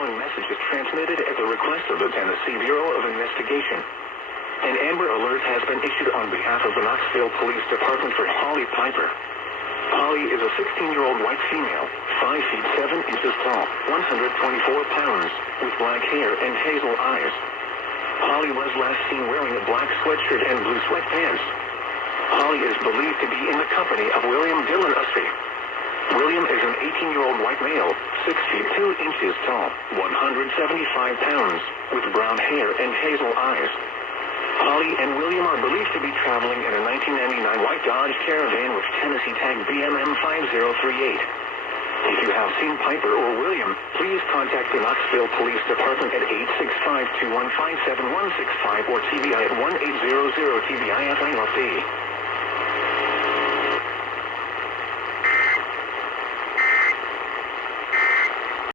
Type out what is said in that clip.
following message is transmitted at the request of the Tennessee Bureau of Investigation. An Amber Alert has been issued on behalf of the Knoxville Police Department for Holly Piper. Holly is a 16-year-old white female, 5 feet 7 inches tall, 124 pounds, with black hair and hazel eyes. Holly was last seen wearing a black sweatshirt and blue sweatpants. Holly is believed to be in the company of William Dillon Usby. William is an 18-year-old white male, 6 feet 2 inches tall, 175 pounds, with brown hair and hazel eyes. Holly and William are believed to be traveling in a 1999 white Dodge Caravan with Tennessee tag BMM 5038. If you have seen Piper or William, please contact the Knoxville Police Department at 865-215-7165 or TBI at 1-800-TBI-FILC.